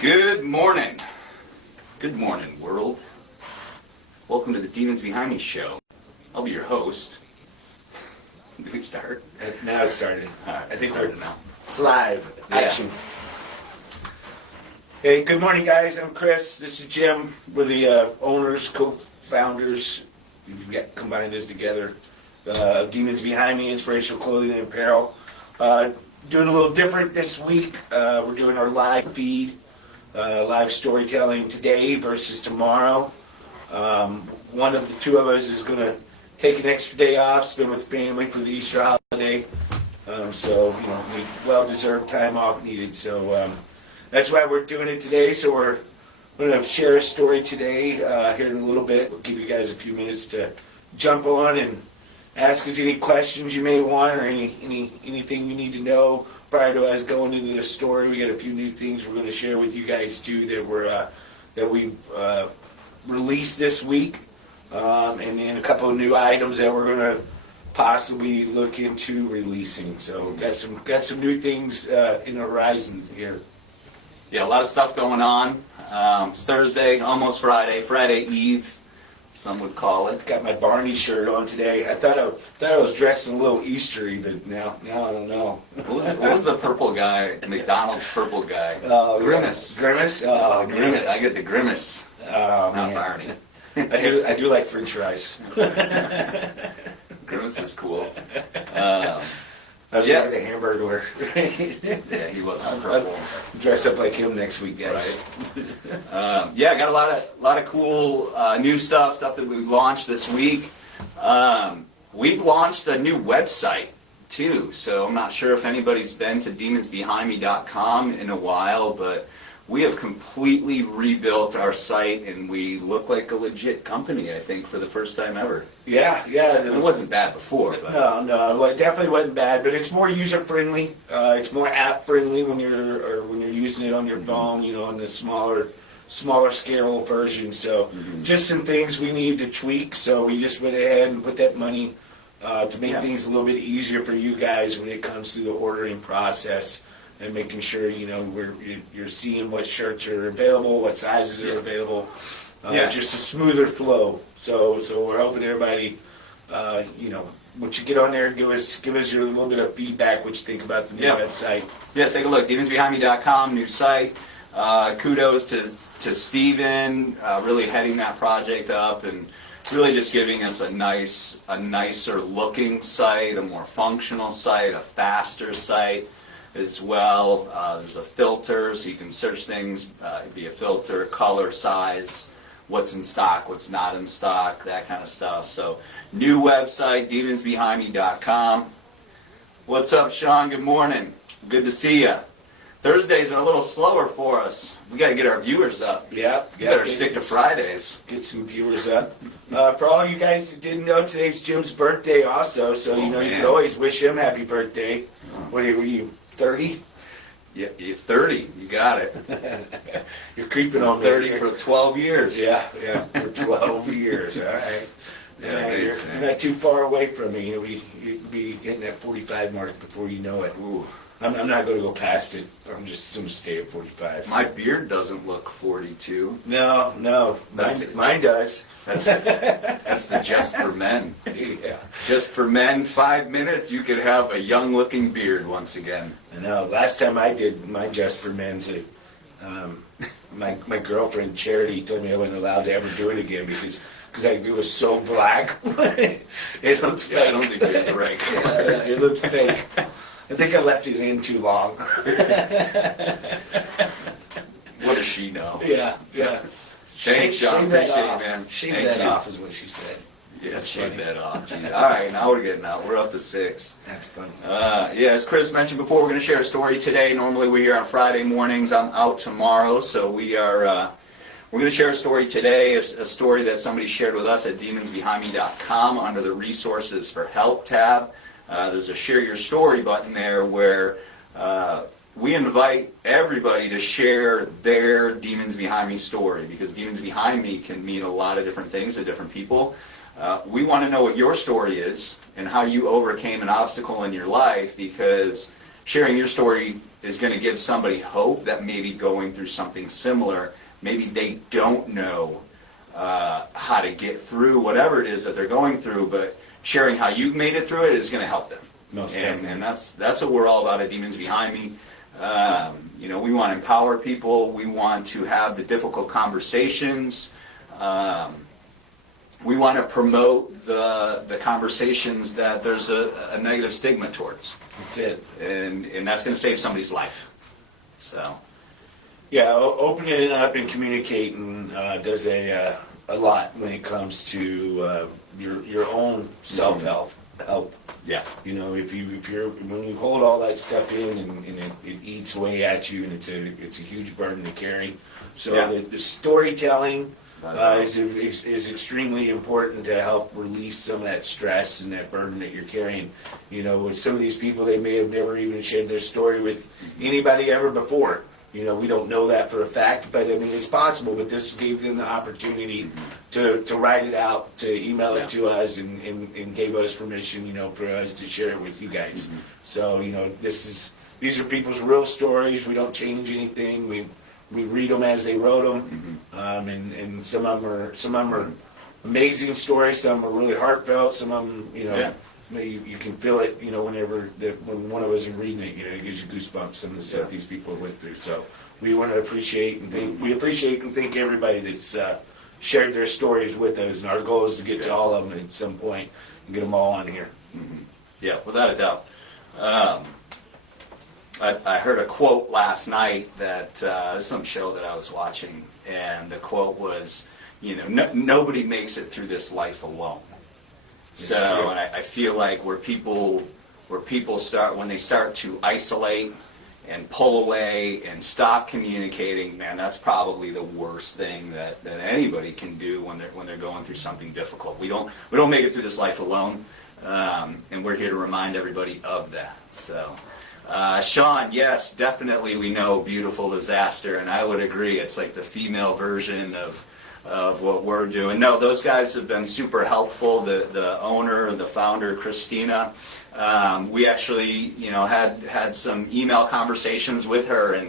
Good morning. Good morning, world. Welcome to the Demons Behind Me show. I'll be your host. Did we start? Now it started. Alright, I think started now. it's live. Yeah. Action. Hey, good morning, guys. I'm Chris. This is Jim. We're the owners, co-founders. We've got combined this together. Demons Behind Me, inspirational clothing and apparel. Doing a little different this week. We're doing our live feed, live storytelling today versus tomorrow. One of the two of us is going to take an extra day off, spend with family for the Easter holiday. So, well-deserved time off needed. So that's why we're doing it today. So we're going to share a story today here in a little bit. We'll give you guys a few minutes to jump on and ask us any questions you may want or anything you need to know prior to us going into the story. We got a few new things we're going to share with you guys too that we've released this week. And then a couple of new items that we're going to possibly look into releasing. So got some new things in the horizon here. Yeah, a lot of stuff going on. It's Thursday, almost Friday Eve, some would call it. Got my Barney shirt on today. I thought I was dressing a little Eastery, but now I don't know. What was the purple guy? McDonald's purple guy. Grimace. Yeah. Grimace? Oh, Grimace. I get the Grimace. Oh, Not man. Barney. I do like French fries. Grimace is cool. I was Yeah. like the Hamburglar. Yeah, he was purple. Dress up like him next week, guys. Yeah, I got a lot of cool new stuff that we launched this week. We've launched a new website too, so I'm not sure if anybody's been to demonsbehindme.com in a while, but we have completely rebuilt our site and we look like a legit company, I think, for the first time ever. Yeah. It wasn't bad before, but No, well, it definitely wasn't bad, but it's more user friendly. It's more app friendly when you're using it on your phone, on the smaller scale version. So just some things we need to tweak. So we just went ahead and put that money to make things a little bit easier for you guys when it comes to the ordering process and making sure you're seeing what shirts are available, what sizes are available. Just a smoother flow. So we're hoping everybody, once you get on there, give us your little bit of feedback, what you think about the new website. Yeah, take a look. demonsbehindme.com, new site. Kudos to Steven, really heading that project up and really just giving us a nicer looking site, a more functional site, a faster site as well. There's a filter, so you can search things via filter, color, size, what's in stock, what's not in stock, that kind of stuff. So, new website, demonsbehindme.com. What's up, Sean? Good morning. Good to see you. Thursdays are a little slower for us. We got to get our viewers up. Yeah. We better stick to Fridays. Get some viewers up. For all you guys that didn't know, today's Jim's birthday also, so you can always wish him happy birthday. What were you, 30? Yeah, you're 30. You got it. You're creeping on 30 for 12 years. Yeah, for 12 years. All right. Yeah, You're not too far away from me. You'll be hitting that 45 mark before you know it. Ooh. I'm not going to go past it. I'm just going to stay at 45. My beard doesn't look 42. No. Mine does. That's the Just for Men. Yeah. Just for Men, 5 minutes, you could have a young-looking beard once again. I know. Last time I did my Just for Men's, my girlfriend Charity told me I wasn't allowed to ever do it again because it was so black. It looked fake. I don't think you're the right color. It looked fake. I think I left it in too long. What does she know? Yeah. Thanks, Sean. Appreciate it, man. Shave Thank that you. off is what she said. Yeah, That's shave funny. that off. Gee. All right, now we're getting out. We're up to 6. That's funny. As Chris mentioned before, we're going to share a story today. Normally we're here on Friday mornings. I'm out tomorrow, so we're going to share a story today, a story that somebody shared with us at demonsbehindme.com under the Resources for Help tab. There's a Share Your Story button there where we invite everybody to share their Demons Behind Me story, because Demons Behind Me can mean a lot of different things to different people. We want to know what your story is and how you overcame an obstacle in your life, because sharing your story is going to give somebody hope that maybe going through something similar, maybe they don't know how to get through whatever it is that they're going through, but sharing how you've made it through it is going to help them. And that's what we're all about at Demons Behind Me. You know, we want to empower people. We want to have the difficult conversations. We want to promote the conversations that there's a negative stigma towards. That's it. And that's going to save somebody's life. So. Yeah, opening it up and communicating does a lot when it comes to your own self-help. Yeah. You know, when you hold all that stuff in and it eats away at you, and it's a huge burden to carry. So the storytelling is extremely important to help release some of that stress and that burden that you're carrying. You know, with some of these people, they may have never even shared their story with anybody ever before. You know, we don't know that for a fact, but I mean, it's possible. But this gave them the opportunity to write it out, to email it to us, and gave us permission, you know, for us to share it with you guys. So, you know, these are people's real stories. We don't change anything. We read them as they wrote them, and some of them are amazing stories. Some are really heartfelt. Some of them, you know. You can feel it, you know, when one of us is reading it, you know, it gives you goosebumps, some of the stuff these people went through. So we want to appreciate and thank everybody that's shared their stories with us. And our goal is to get to all of them at some point and get them all on here. Yeah, without a doubt. I heard a quote last night that some show that I was watching, and the quote was, you know, nobody makes it through this life alone. So, and I feel like where people start, when they start to isolate and pull away and stop communicating, man, that's probably the worst thing that anybody can do when they're going through something difficult. We don't make it through this life alone, and we're here to remind everybody of that. So, Sean, yes, definitely we know Beautiful Disaster, and I would agree. It's like the female version of what we're doing. No, those guys have been super helpful. The owner, the founder, Christina, we actually, you know, had some email conversations with her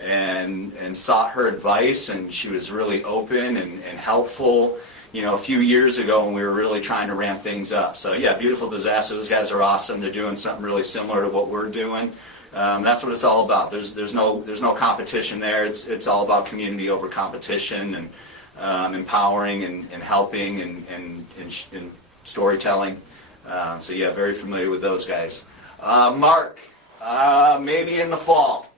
and sought her advice, and she was really open and helpful, you know, a few years ago when we were really trying to ramp things up. So yeah, Beautiful Disaster, those guys are awesome. They're doing something really similar to what we're doing. That's what it's all about. There's no competition there. It's all about community over competition, and empowering and helping and storytelling. So yeah, very familiar with those guys. Mark, maybe in the fall.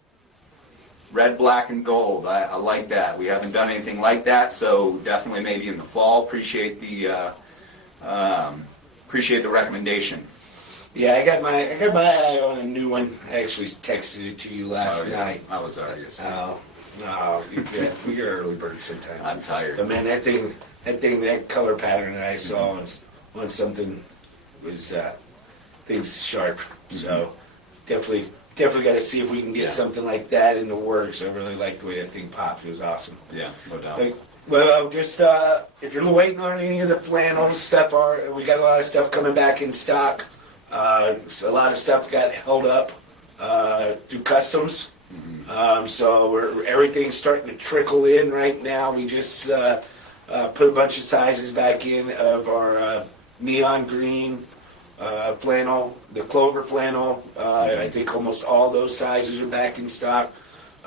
Red, black, and gold. I like that. We haven't done anything like that, so definitely maybe in the fall. Appreciate the recommendation. Yeah, I got my eye on a new one. I actually texted it to you last night. I was already. No, you're early bird sometimes. I'm tired. But man, that color pattern that I saw on something was things sharp. So definitely got to see if we can get something like that in the works. I really like the way that thing popped. It was awesome. Yeah, no doubt. Well, just if you're waiting on any of the flannel stuff, we got a lot of stuff coming back in stock. So a lot of stuff got held up through customs. So everything's starting to trickle in right now. We just put a bunch of sizes back in of our neon green flannel, the clover flannel. I think almost all those sizes are back in stock.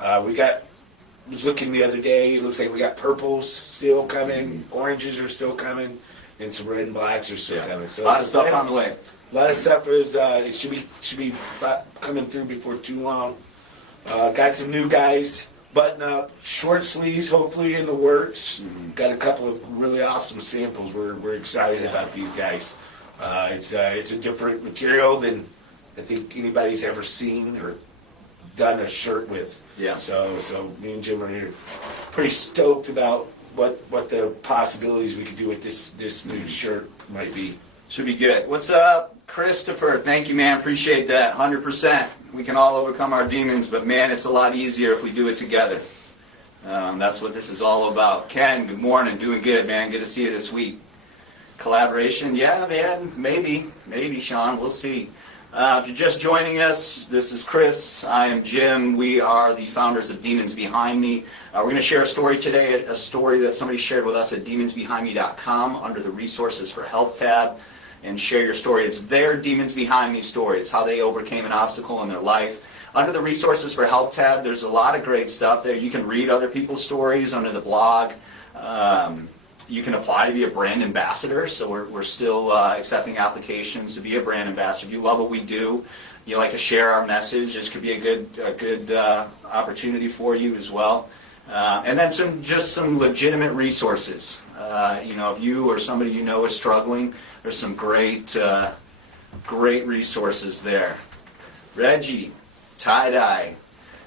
I was looking the other day, it looks like we got purples still coming, oranges are still coming, and some red and blacks are still coming. So a lot of stuff on the way. A lot of stuff is it should be coming through before too long. Got some new guys button up, short sleeves hopefully in the works. Got a couple of really awesome samples. We're excited about these guys. It's a different material than I think anybody's ever seen or done a shirt with. Yeah. So me and Jim are pretty stoked about what the possibilities we could do with this new shirt might be. Should be good. What's up, Christopher? Thank you, man. Appreciate that. 100%. We can all overcome our demons, but man, it's a lot easier if we do it together. That's what this is all about. Ken, good morning. Doing good, man. Good to see you this week. Collaboration? Yeah, man. Maybe, Sean. We'll see. If you're just joining us, this is Chris. I am Jim. We are the founders of Demons Behind Me. We're going to share a story today, a story that somebody shared with us at demonsbehindme.com under the Resources for Help tab. And share your story. It's their Demons Behind Me story. It's how they overcame an obstacle in their life. Under the Resources for Help tab, there's a lot of great stuff there. You can read other people's stories under the blog. You can apply to be a brand ambassador, so we're still accepting applications to be a brand ambassador. If you love what we do, you like to share our message, this could be a good opportunity for you as well. And then some legitimate resources. If you or somebody you know is struggling, there's some great resources there. Reggie, tie-dye.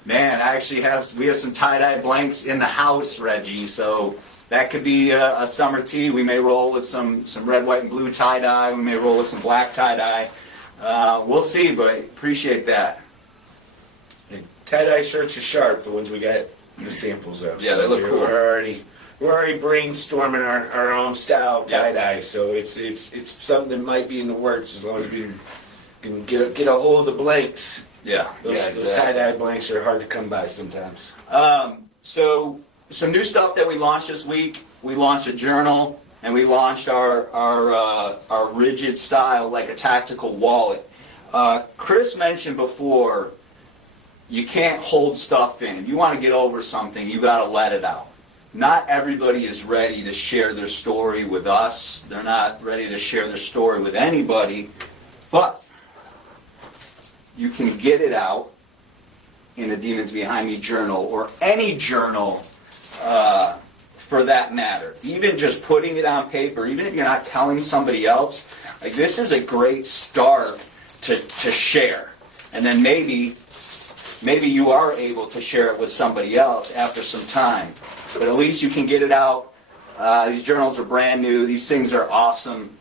Man, we have some tie-dye blanks in the house, Reggie, so that could be a summer tee. We may roll with some red, white, and blue tie-dye. We may roll with some black tie-dye. We'll see, but appreciate that. Tie-dye shirts are sharp, the ones we got the samples of. Yeah, they look cool. We're already brainstorming our own style tie-dye, so it's something that might be in the works as long as we can get a hold of the blanks. Yeah, Those tie-dye blanks are hard to come by sometimes. So some new stuff that we launched this week. We launched a journal, and we launched our rigid style, like a tactical wallet. Chris mentioned before, you can't hold stuff in. If you want to get over something, you got to let it out. Not everybody is ready to share their story with us. They're not ready to share their story with anybody, but you can get it out in a Demons Behind Me journal, or any journal for that matter. Even just putting it on paper, even if you're not telling somebody else, like, this is a great start to share. And then maybe you are able to share it with somebody else after some time. But at least you can get it out. These journals are brand new. These things are awesome.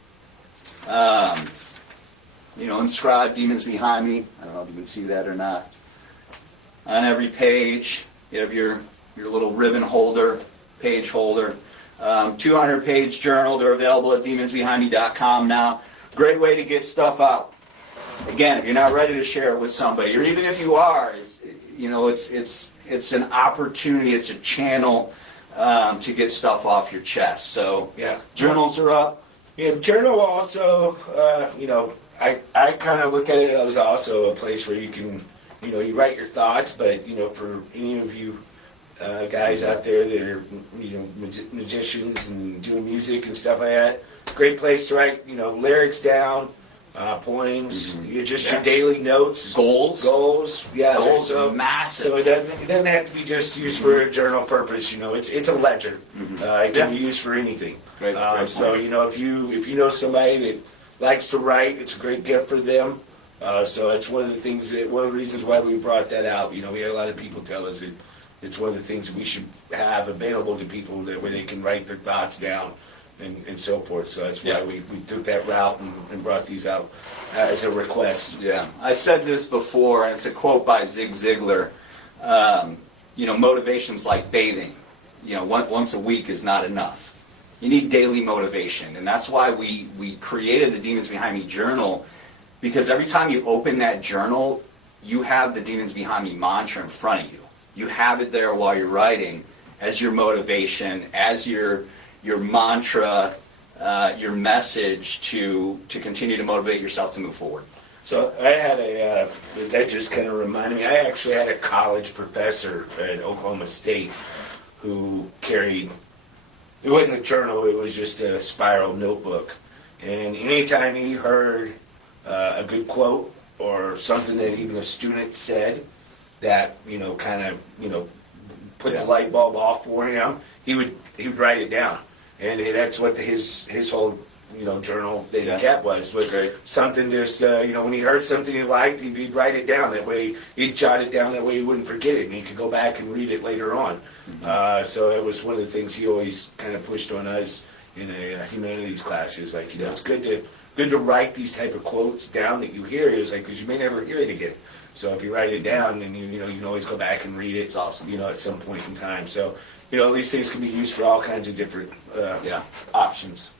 Inscribed Demons Behind Me. I don't know if you can see that or not. On every page, you have your little ribbon holder, page holder. 200-page journal. They're available at demonsbehindme.com now. Great way to get stuff out. Again, if you're not ready to share it with somebody, or even if you are, it's an opportunity. It's a channel to get stuff off your chest. So yeah, journals are up. Yeah, journal also. I kind of look at it as also a place where you can, you write your thoughts. But for any of you guys out there that are musicians and doing music and stuff like that, great place to write lyrics down. Poems, your daily notes, goals, yeah, goals are massive. So it doesn't have to be just used for a journal purpose. It's a ledger. It can be used for anything. Great so if you know somebody that likes to write, it's a great gift for them. So it's one of the reasons why we brought that out. We had a lot of people tell us that it's one of the things we should have available to people where they can write their thoughts down. And so forth. So that's why we took that route and brought these out as a request. Yeah, I said this before, and it's a quote by Zig Ziglar. Motivation's like bathing. Once a week is not enough. You need daily motivation, and that's why we created the Demons Behind Me journal, because every time you open that journal, you have the Demons Behind Me mantra in front of you. You have it there while you're writing as your motivation, as your mantra, your message to continue to motivate yourself to move forward. So I had that just kind of reminded me, I actually had a college professor at Oklahoma State who carried, it wasn't a journal, it was just a spiral notebook. And anytime he heard a good quote or something that even a student said that, put the light bulb off for him, he would write it down. And that's what his whole journal that he kept was great. Something just when he heard something he liked, he'd write it down. That way he'd jot it down. That way he wouldn't forget it, and he could go back and read it later on. So it was one of the things he always kind of pushed on us in a humanities class. He was like, it's good to write these type of quotes down that you hear. He was like, because you may never hear it again. So if you write it down, then you can always go back and read it. It's awesome. At some point in time. So. These things can be used for all kinds of different options.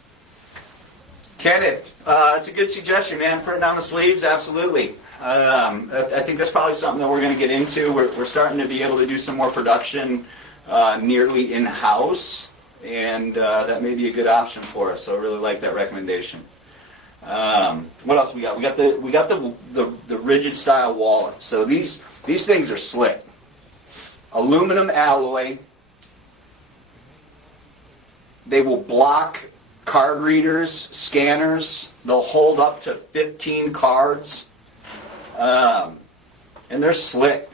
Kenneth, it's a good suggestion, man. Putting down the sleeves, absolutely. I think that's probably something that we're going to get into. We're starting to be able to do some more production nearly in-house, and that may be a good option for us. So I really like that recommendation. What else we got? We got the rigid style wallets. So these things are slick. Aluminum alloy. They will block card readers, scanners. They'll hold up to 15 cards. And they're slick.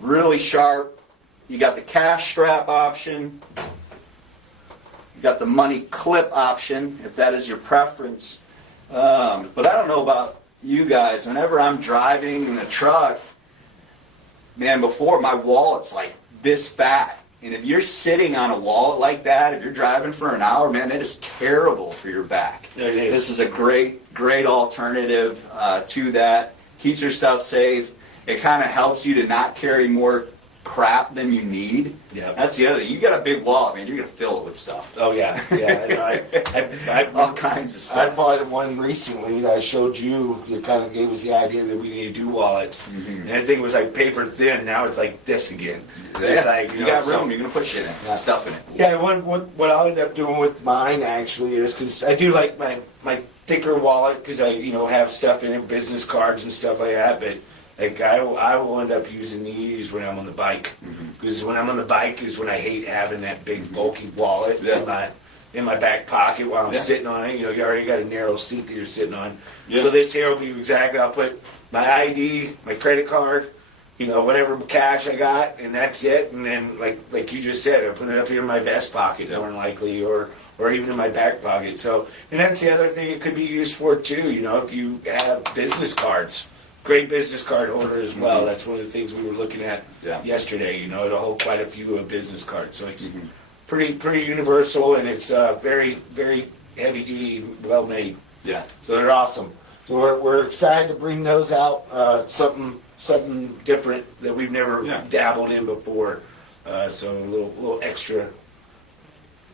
Really sharp. You got the cash strap option. You got the money clip option, if that is your preference. But I don't know about you guys. Whenever I'm driving in a truck, man, before my wallet's like this fat. And if you're sitting on a wallet like that, if you're driving for an hour, man, that is terrible for your back. It is. This is a great alternative to that. Keeps your stuff safe. It kind of helps you to not carry more crap than you need. Yeah. That's the other thing. You got a big wallet, man. You're going to fill it with stuff. Oh, yeah. I All kinds of I stuff. bought one recently that I showed you. You kind of gave us the idea that we need to do wallets. Mm-hmm. And I think it was like paper thin. Now it's like this again. It's Yeah. like, You got room. You're going to put shit in. Yeah. Stuff in it. Yeah, what I'll end up doing with mine actually is, because I do like my thicker wallet, because I have stuff in it, business cards and stuff like that. But like I will end up using these when I'm on the bike, because when I'm on the bike is when I hate having that big bulky wallet in my back pocket while I'm sitting on it. You already got a narrow seat that you're sitting on. Yeah. So this here will be exactly. I'll put my ID, my credit card, whatever cash I got, and that's it. And then, like you just said, I put it up here in my vest pocket, more than likely, or even in my back pocket. So, and that's the other thing it could be used for too. If you have business cards, great business card holder as well. Mm-hmm. That's one of the things we were looking at yesterday. It'll hold quite a few business cards. So it's pretty universal, and it's very very heavy duty, well made. Yeah. So they're awesome. So we're excited to bring those out. Something different that we've never dabbled in before. So a little extra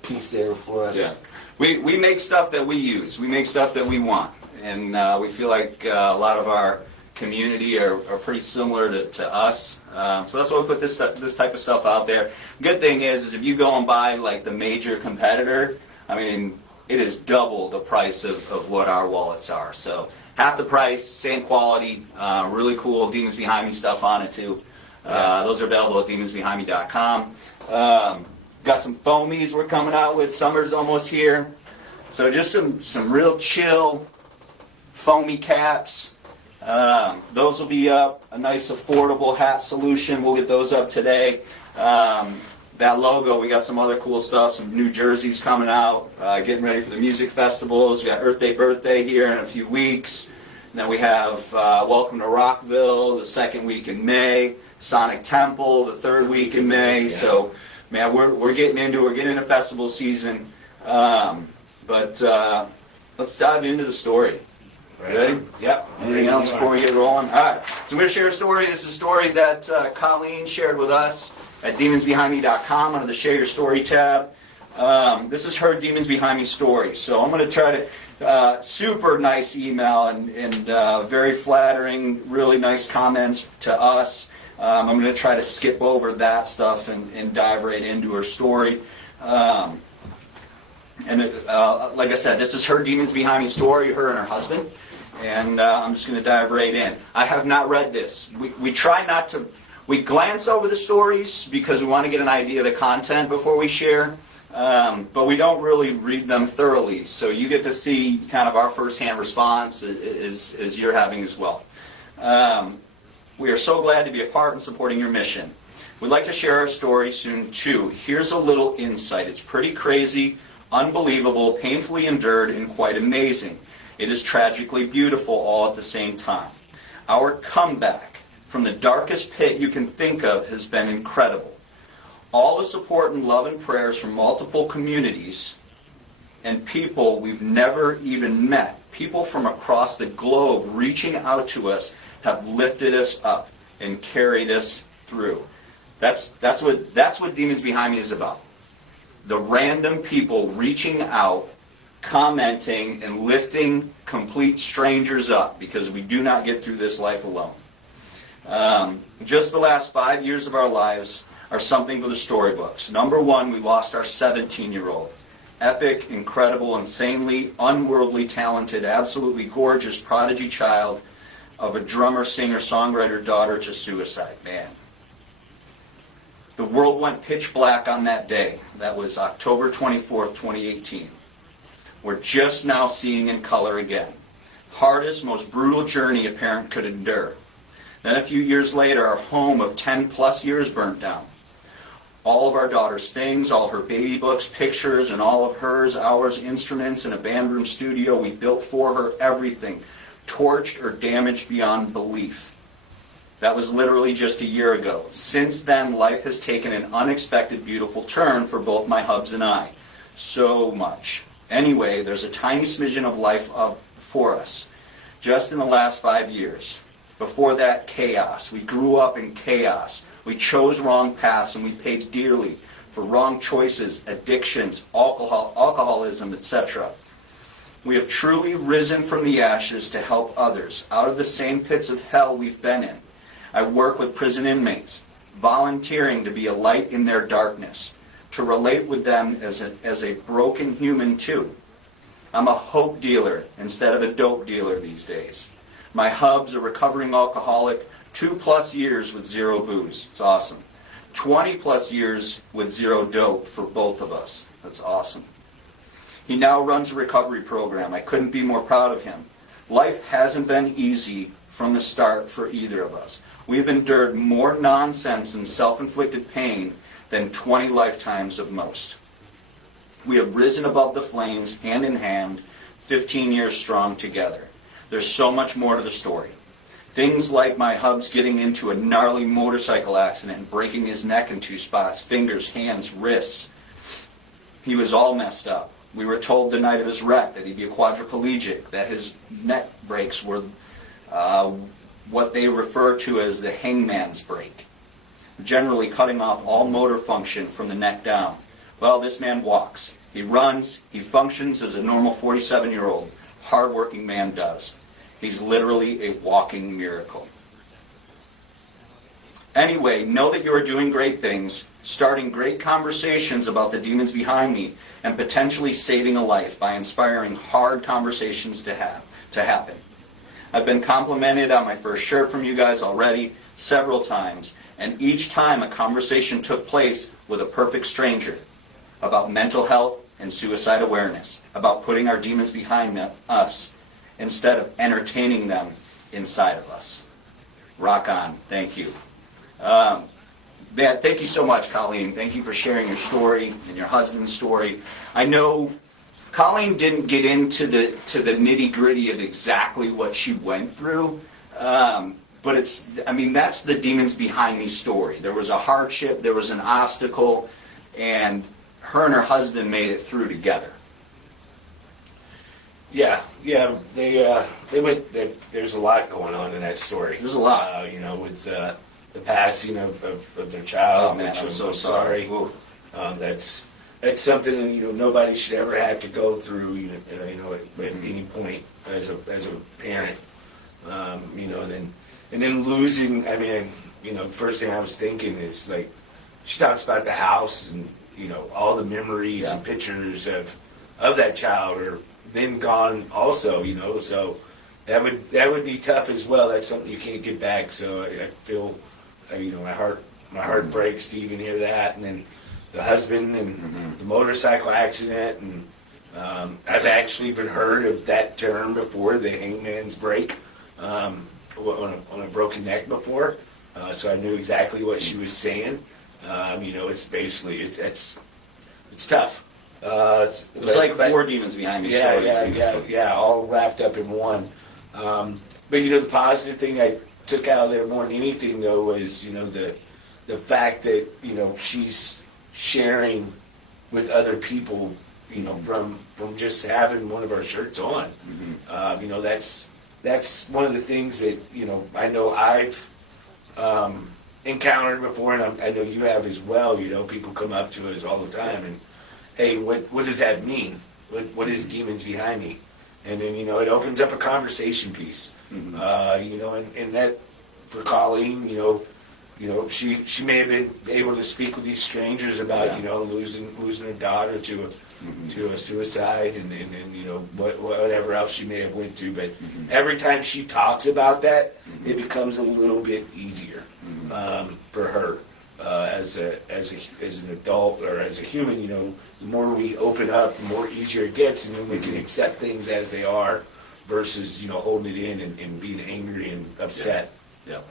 piece there for us. Yeah. We make stuff that we use. We make stuff that we want. And we feel like a lot of our community are pretty similar to us. So that's why we put this type of stuff out there. Good thing is if you go and buy like the major competitor, I mean, it is double the price of what our wallets are. So half the price, same quality, really cool Demons Behind Me stuff on it too. Those are available at demonsbehindme.com. Got some foamies we're coming out with. Summer's almost here. So just some real chill foamy caps. Those will be up. A nice affordable hat solution. We'll get those up today. That logo, we got some other cool stuff. Some new jerseys coming out. Getting ready for the music festivals. We got Earth Day Birthday here in a few weeks. And then we have Welcome to Rockville the second week in May. Sonic Temple the third week in May. Yeah. So, man, we're getting into festival season. But let's dive into the story. Ready? Yep. Anything else before we get rolling? All right. So we're going to share a story. This is a story that Colleen shared with us at demonsbehindme.com under the Share Your Story tab. This is her Demons Behind Me story. So I'm going to try to, super nice email and very flattering, really nice comments to us. I'm going to try to skip over that stuff and dive right into her story. Like I said, this is her Demons Behind Me story, her and her husband. And I'm just going to dive right in. I have not read this. We try not to... We glance over the stories because we want to get an idea of the content before we share. But we don't really read them thoroughly. So you get to see kind of our firsthand response as you're having as well. We are so glad to be a part in supporting your mission. We'd like to share our story soon too. Here's a little insight. It's pretty crazy, unbelievable, painfully endured, and quite amazing. It is tragically beautiful all at the same time. Our comeback from the darkest pit you can think of has been incredible. All the support and love and prayers from multiple communities and people we've never even met, people from across the globe reaching out to us, have lifted us up and carried us through. That's what Demons Behind Me is about. The random people reaching out, commenting, and lifting complete strangers up, because we do not get through this life alone. Just the last 5 years of our lives are something for the storybooks. Number one, we lost our 17-year-old. Epic, incredible, insanely, unworldly talented, absolutely gorgeous prodigy child of a drummer, singer, songwriter daughter to suicide. Man. The world went pitch black on that day. That was October 24th, 2018. We're just now seeing in color again. Hardest, most brutal journey a parent could endure. Then a few years later, our home of 10 plus years burnt down. All of our daughter's things, all her baby books, pictures, and all of hers, ours, instruments, and a band room studio we built for her, everything, torched or damaged beyond belief. That was literally just a year ago. Since then, life has taken an unexpected, beautiful turn for both my hubs and I. So much. Anyway, there's a tiny smidgen of life for us, just in the last 5 years. Before that, chaos. We grew up in chaos. We chose wrong paths, and we paid dearly for wrong choices, addictions, alcoholism, etc. We have truly risen from the ashes to help others out of the same pits of hell we've been in. I work with prison inmates, volunteering to be a light in their darkness, to relate with them as a broken human too. I'm a hope dealer instead of a dope dealer these days. My hub's a recovering alcoholic, 2+ years with zero booze. It's awesome. 20+ years with zero dope for both of us. That's awesome. He now runs a recovery program. I couldn't be more proud of him. Life hasn't been easy from the start for either of us. We've endured more nonsense and self-inflicted pain than 20 lifetimes of most. We have risen above the flames, hand in hand, 15 years strong together. There's so much more to the story. Things like my hub's getting into a gnarly motorcycle accident and breaking his neck in 2 spots, fingers, hands, wrists. He was all messed up. We were told the night of his wreck that he'd be a quadriplegic, that his neck breaks were what they refer to as the hangman's break, generally cutting off all motor function from the neck down. Well, this man walks. He runs. He functions as a normal 47-year-old, hardworking man does. He's literally a walking miracle. Anyway, know that you are doing great things, starting great conversations about the demons behind me, and potentially saving a life by inspiring hard conversations to happen. I've been complimented on my first shirt from you guys already several times, and each time a conversation took place with a perfect stranger about mental health and suicide awareness, about putting our demons behind us instead of entertaining them inside of us. Rock on. Thank you. Thank you so much, Colleen. Thank you for sharing your story and your husband's story. I know Colleen didn't get into the nitty-gritty of exactly what she went through, but that's the demons behind me story. There was a hardship, there was an obstacle, and her and her husband made it through together. Yeah, they went. There's a lot going on in that story. There's a lot, with the passing of their child. Oh man, I'm so sorry. That's something nobody should ever have to go through. At any point as a parent. And then losing. First thing I was thinking is like she talks about the house and all the memories and pictures of that child are then gone also, so that would be tough as well. That's something you can't get back. So I feel, my heart breaks to even hear that. And then the husband and the motorcycle accident, and I've actually even heard of that term before, the hangman's break, on a broken neck before. So I knew exactly what she was saying. It's basically it's tough. It was like 4 demons behind me. Yeah, all wrapped up in one. But the positive thing I took out of there more than anything though was the fact that she's sharing with other people from just having one of our shirts on. That's one of the things that I know I've encountered before, and I know you have as well. People come up to us all the time and, hey, what does that mean? what is demons behind me? And then, it opens up a conversation piece. Mm-hmm. And that, for Colleen, she may have been able to speak with these strangers about, losing her daughter to a suicide and whatever else she may have went through. But every time she talks about that, it becomes a little bit easier for her as an adult or as a human. The more we open up, the more easier it gets, and then we can accept things as they are versus holding it in and being angry and upset. Yeah.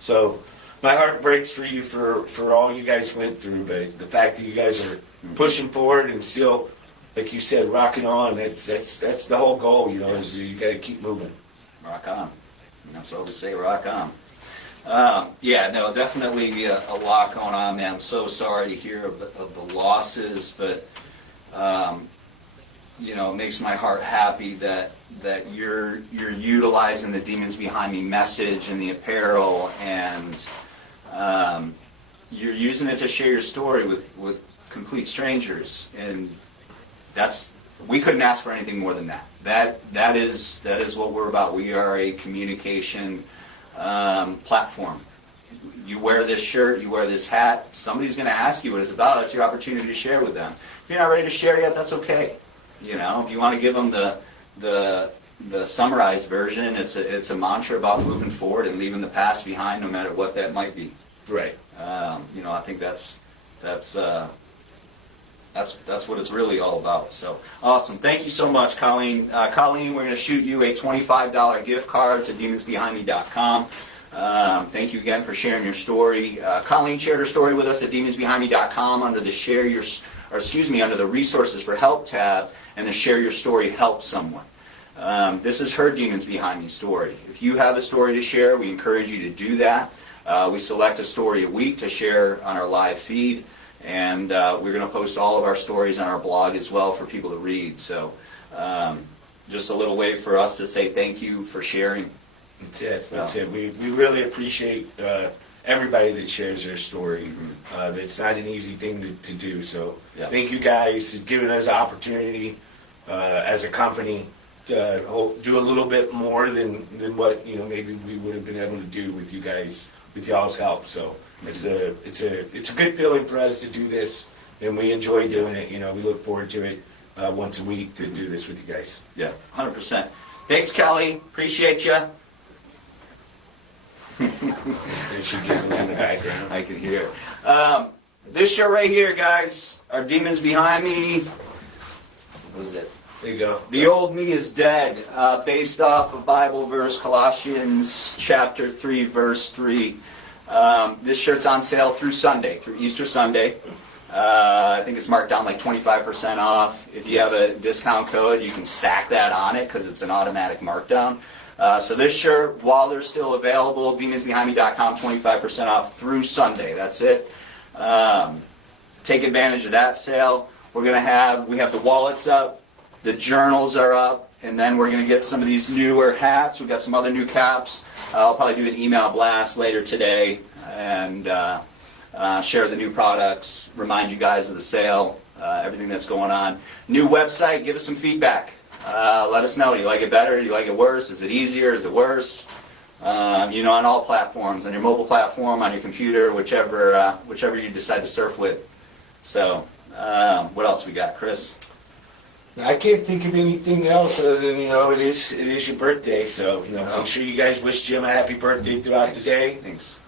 So my heart breaks for you for all you guys went through, but the fact that you guys are pushing forward and still, like you said, rocking on, that's the whole goal, is you got to keep moving. Rock on. That's what we say, rock on. Definitely a lot going on, man. I'm so sorry to hear of the losses, but it makes my heart happy that you're utilizing the Demons Behind Me message and the apparel, and you're using it to share your story with complete strangers, and we couldn't ask for anything more than that. That is what we're about. We are a communication platform. You wear this shirt, you wear this hat, somebody's going to ask you what it's about. It's your opportunity to share with them. If you're not ready to share yet, that's okay. If you want to give them the summarized version, it's a mantra about moving forward and leaving the past behind, no matter what that might be. Right. I think that's what it's really all about. So awesome. Thank you so much, Colleen. Colleen, we're going to shoot you a $25 gift card to demonsbehindme.com. Thank you again for sharing your story. Colleen shared her story with us at demonsbehindme.com under the under the resources for help tab, and the share your story help someone. This is her Demons Behind Me story. If you have a story to share, we encourage you to do that. We select a story a week to share on our live feed, and we're going to post all of our stories on our blog as well for people to read. So just a little way for us to say thank you for sharing. That's it. We really appreciate everybody that shares their story. It's not an easy thing to do. So thank you guys for giving us the opportunity as a company to do a little bit more than what maybe we would have been able to do with you guys, with y'all's help. So it's a good feeling for us to do this, and we enjoy doing it. We look forward to it once a week to do this with you guys. Yeah, 100%. Thanks, Kelly. Appreciate you. There she giggles in the background. I can hear it. This show right here, guys, our Demons Behind Me. What is it? There you go. The old me is dead, based off of Bible verse Colossians chapter 3, verse 3. This shirt's on sale through Sunday, through Easter Sunday. I think it's marked down like 25% off. If you have a discount code, you can stack that on it because it's an automatic markdown. So this shirt, while they're still available, demonsbehindme.com, 25% off through Sunday. That's it. Take advantage of that sale. We have the wallets up, the journals are up, and then we're going to get some of these newer hats. We've got some other new caps. I'll probably do an email blast later today and share the new products, remind you guys of the sale, everything that's going on. New website, give us some feedback. Let us know. Do you like it better? Do you like it worse? Is it easier? Is it worse? On all platforms, on your mobile platform, on your computer, whichever you decide to surf with. So, what else we got, Chris? I can't think of anything else other than it is your birthday, so I'm sure you guys wish Jim a happy birthday throughout the day. Thanks.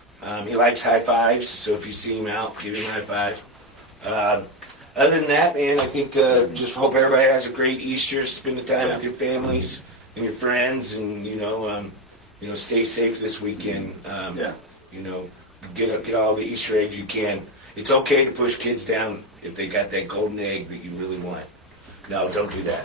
He likes high fives, so if you see him out, give him a high five. Other than that, man, I think just hope everybody has a great Easter. Spend the time with your families and your friends, and stay safe this weekend. Get all the Easter eggs you can. It's okay to push kids down if they got that golden egg that you really want. No, don't do that.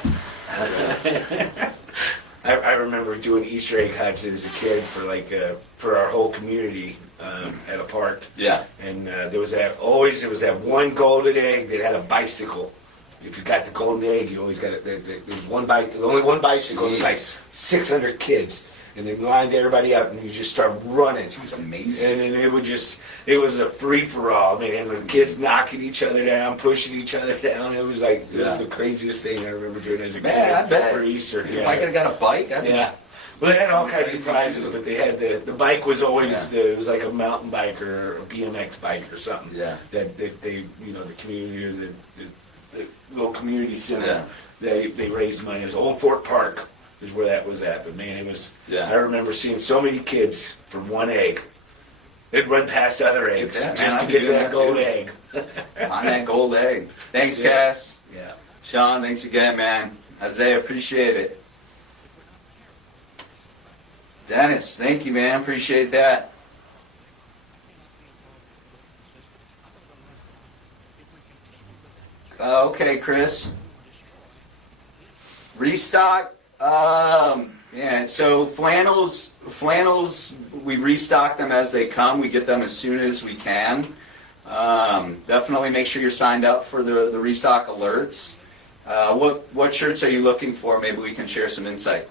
I remember doing Easter egg hunts as a kid for our whole community at a park. Yeah. And there was that one golden egg that had a bicycle. If you got the golden egg, you always got it. There's only one bicycle. It was like 600 kids, and they lined everybody up, and you just start running. It's amazing. And it was a free for all, man. The kids knocking each other down, pushing each other down. It was like it was the craziest thing I remember doing as a kid. Man, I bet. For Easter. If I could have got a bike, I'd Yeah. Well, they had all kinds of prizes, but they had the bike was always it was like a mountain bike or a BMX bike or something. Yeah. That they the community or the little community center. Yeah. They raised money. It was Old Fort Park is where that was at. But man, it was. Yeah. I remember seeing so many kids from one egg. They'd run past other eggs Yeah, just man, to get I'd be that doing gold that egg. On that gold egg. Thanks, That's it. Cass. Yeah. Sean, thanks again, man. Isaiah, appreciate it. Dennis, thank you, man. Appreciate that. Okay, Chris. Restock. Yeah. So flannels. We restock them as they come. We get them as soon as we can. Definitely make sure you're signed up for the restock alerts. What shirts are you looking for? Maybe we can share some insight.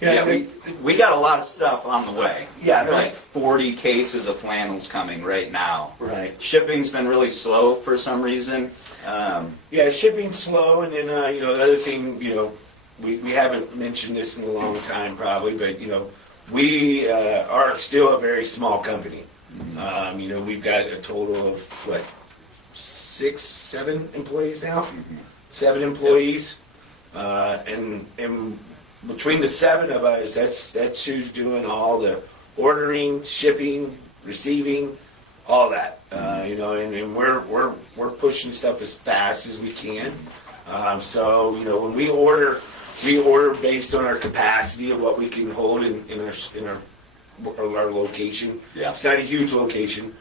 Yeah, we got a lot of stuff on the way. Yeah, There's right. like 40 cases of flannels coming right now. Right. Shipping's been really slow for some reason. Yeah, shipping's slow, and then the other thing, we haven't mentioned this in a long time probably, but we are still a very small company. We've got a total of what, 6, 7 employees now, 7 employees, and between the 7 of us, that's who's doing all the ordering, shipping, receiving, all that. And we're pushing stuff as fast as we can. So when we order based on our capacity of what we can hold in our location. Yeah. It's not a huge location,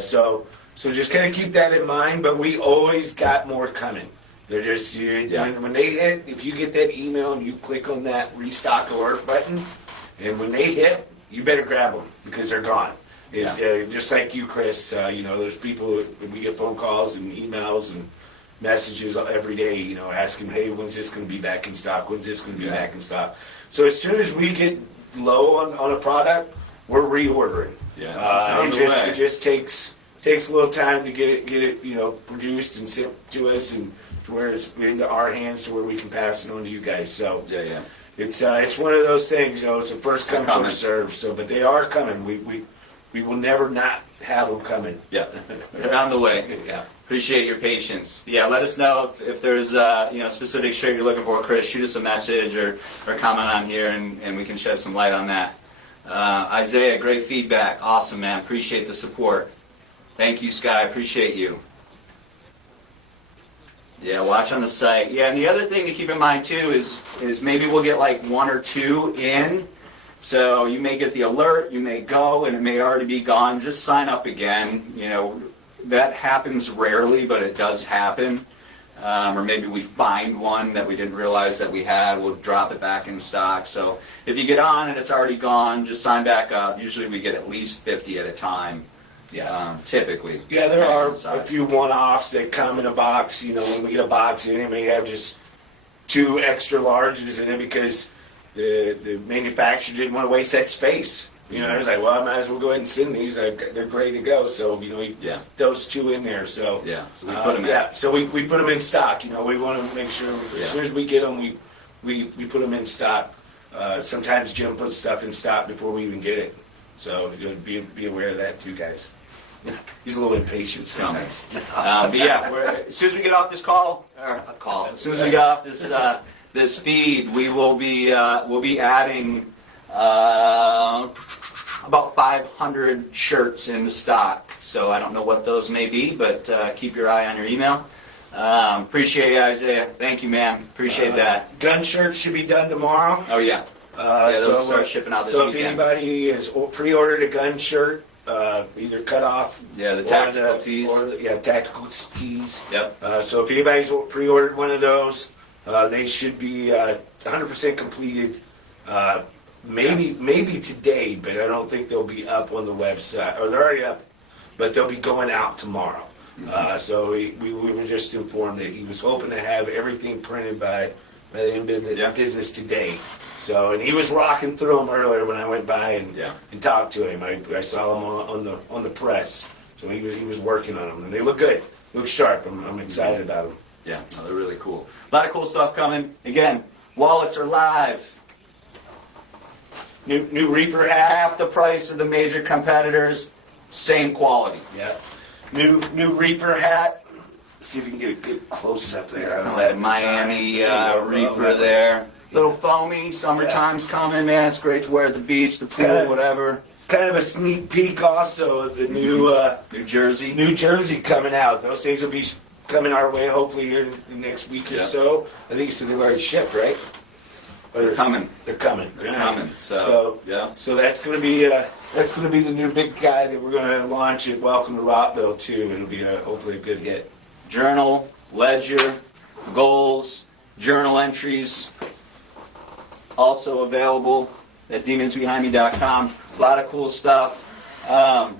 so just kind of keep that in mind. But we always got more coming. They're just when they hit. If you get that email and you click on that restock alert button, and when they hit, you better grab them because they're gone. Just like you, Chris. There's people. We get phone calls and emails and messages every day. Asking, hey, when's this going to be back in stock? When's this going to be back in stock? So as soon as we get low on a product, we're reordering. It just takes a little time to get it produced and sent to us and to where it's into our hands to where we can pass it on to you guys. So it's one of those things. It's a first come first serve. So but they are coming. We will never not have them coming. Yeah, they're on the way. Yeah. Appreciate your patience. Yeah, let us know if there's a specific shirt you're looking for, Chris. Shoot us a message or comment on here, and we can shed some light on that. Isaiah, great feedback. Awesome, man. Appreciate the support. Thank you, Sky. Appreciate you. Yeah, watch on the site. Yeah, and the other thing to keep in mind too is maybe we'll get like 1 or 2 in. So you may get the alert, you may go, and it may already be gone. Just sign up again. That happens rarely, but it does happen. Or maybe we find one that we didn't realize that we had. We'll drop it back in stock. So if you get on and it's already gone, just sign back up. Usually we get at least 50 at a time. Typically. Yeah, there are a few one-offs that come in a box. When we get a box in, it may have just 2 extra larges in it because the manufacturer didn't want to waste that space. It was like, well, I might as well go ahead and send these. They're ready to go. So we those 2 in there. So so we put them in. So we put them in stock. We want to make sure as soon as we get them, we put them in stock. Sometimes Jim puts stuff in stock before we even get it. So be aware of that too, guys. He's a little impatient sometimes. But as soon as we get off this as soon as we get off this feed, we'll be adding about 500 shirts into stock. So I don't know what those may be, but keep your eye on your email. Appreciate you, Isaiah. Thank you, man. Appreciate that. Gun shirts should be done tomorrow. Oh yeah. They'll start shipping out this weekend. So if anybody has pre-ordered a gun shirt, either cut off, the tactical tees, tactical tees. Yep. So if anybody's pre-ordered one of those, they should be 100% completed. Maybe today, but I don't think they'll be up on the website, or they're already up, but they'll be going out tomorrow. So we were just informed that he was hoping to have everything printed by in the Yeah. business today. So, and he was rocking through them earlier when I went by Yeah. and talked to him. I saw him on the press, so he was working on them, and they look good, look sharp. I'm excited about them. Yeah, no, they're really cool. A lot of cool stuff coming. Again, wallets are live. New Reaper hat. Half the price of the major competitors, same quality. Yeah. New Reaper hat. See if you can get a good close up there. That Miami Reaper there. Little foamy, summertime's coming, man. It's great to wear at the beach, the pool, whatever. It's kind of a sneak peek also of the new New Jersey. New Jersey coming out. Those things will be coming our way hopefully here in the next week or Yeah. so. I think you said they've already shipped, right? Or They're coming. They're coming. They're coming. So, So yeah. So that's going to be the new big guy that we're going to launch at Welcome to Rockville too. It'll be hopefully a good hit. Journal, ledger, goals, journal entries, also available at demonsbehindme.com. A lot of cool stuff. I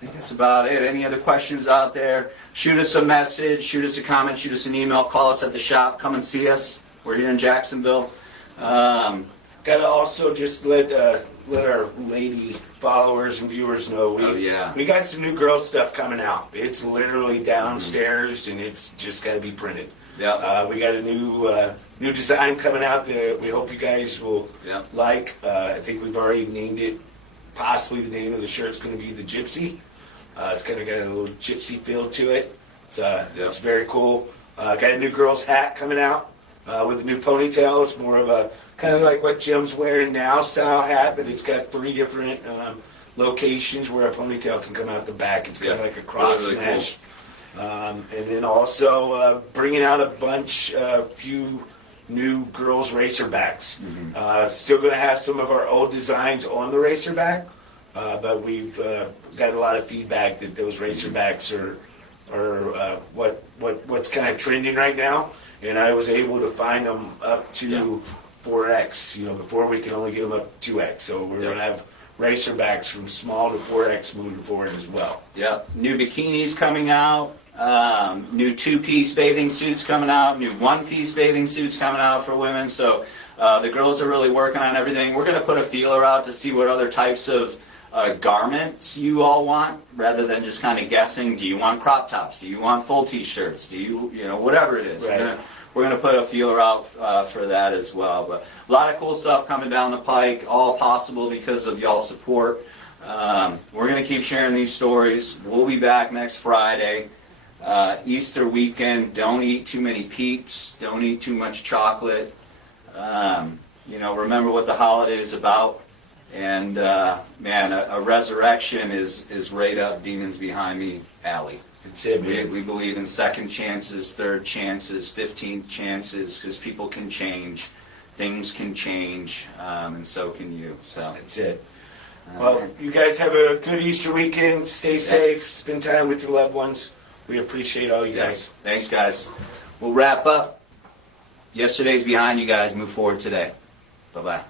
think that's about it. Any other questions out there? Shoot us a message, shoot us a comment, shoot us an email, call us at the shop, come and see us. We're here in Jacksonville. Got to also just let our lady followers and viewers know we got some new girl stuff coming out. It's literally downstairs and it's just got to be printed. Yeah. We got a new design coming out that we hope you guys will like. I think we've already named it. Possibly the name of the shirt's going to be the Gypsy. It's kind of got a little gypsy feel to it. It's very cool. Got a new girl's hat coming out with a new ponytail. It's more of a kind of like what Jim's wearing now style hat, but it's got 3 different locations where a ponytail can come out the back. It's kind of like a cross really mesh. And then also bringing out a few new girls racerbacks. Still going to have some of our old designs on the racerback, but we've got a lot of feedback that those racerbacks are what's kind of trending right now. And I was able to find them up to 4X. Before we could only get them up to 2X. So we're going to have racerbacks from small to 4X moving forward as well. Yeah. New bikinis coming out. New 2-piece bathing suits coming out. New 1-piece bathing suits coming out for women. So the girls are really working on everything. We're going to put a feeler out to see what other types of garments you all want, rather than just kind of guessing. Do you want crop tops? Do you want full t-shirts? Do you whatever it is. Right. We're going to put a feeler out for that as well. But a lot of cool stuff coming down the pike, all possible because of y'all's support. We're going to keep sharing these stories. We'll be back next Friday. Easter weekend, don't eat too many Peeps. Don't eat too much chocolate. Remember what the holiday is about. And, man, a resurrection is right up Demons Behind Me alley. That's it, man. We believe in second chances, third chances, 15th chances, because people can change, things can change, and so can you. So That's it. Well, you guys have a good Easter weekend. Stay safe. Spend time with your loved ones. We appreciate all you guys. Thanks, guys. We'll wrap up. Yesterday's behind you guys. Move forward today. Bye-bye.